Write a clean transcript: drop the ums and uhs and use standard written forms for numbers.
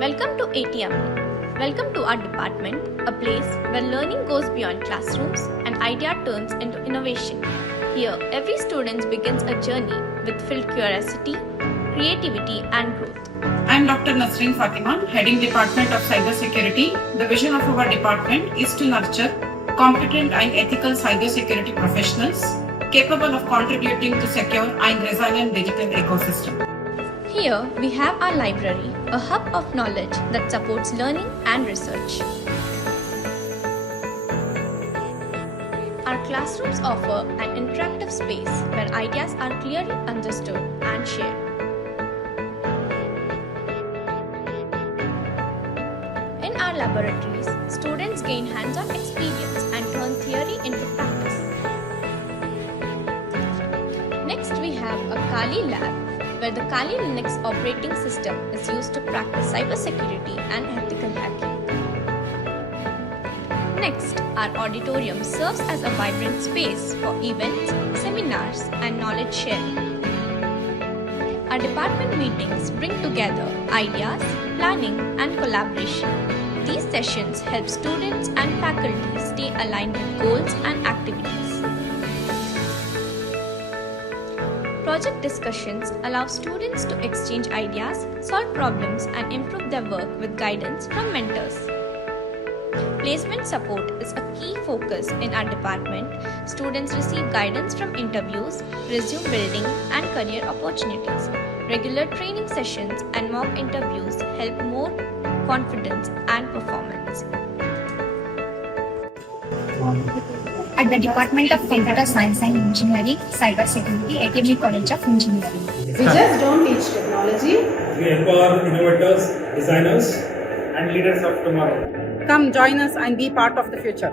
Welcome to ATME. Welcome to our department, a place where learning goes beyond classrooms and idea turns into innovation. Here, every student begins a journey with filled curiosity, creativity and growth. I am Dr. Nasreen Fatima, heading Department of Cybersecurity. The vision of our department is to nurture competent and ethical cybersecurity professionals capable of contributing to secure and resilient digital ecosystem. Here, we have our library, a hub of knowledge that supports learning and research. Our classrooms offer an interactive space where ideas are clearly understood and shared. In our laboratories, students gain hands-on experience and turn theory into practice. Next, we have a Kali lab, where the Kali Linux operating system is used to practice cybersecurity and ethical hacking. Next, our auditorium serves as a vibrant space for events, seminars, and knowledge sharing. Our department meetings bring together ideas, planning, and collaboration. These sessions help students and faculty stay aligned with goals and activities. Project discussions allow students to exchange ideas, solve problems, and improve their work with guidance from mentors. Placement support is a key focus in our department. Students receive guidance from interviews, resume building, and career opportunities. Regular training sessions and mock interviews help more confidence and performance. At the Department of Computer Science and Engineering, Cybersecurity, ATME College of Engineering. We just don't teach technology. We empower innovators, designers, and leaders of tomorrow. Come join us and be part of the future.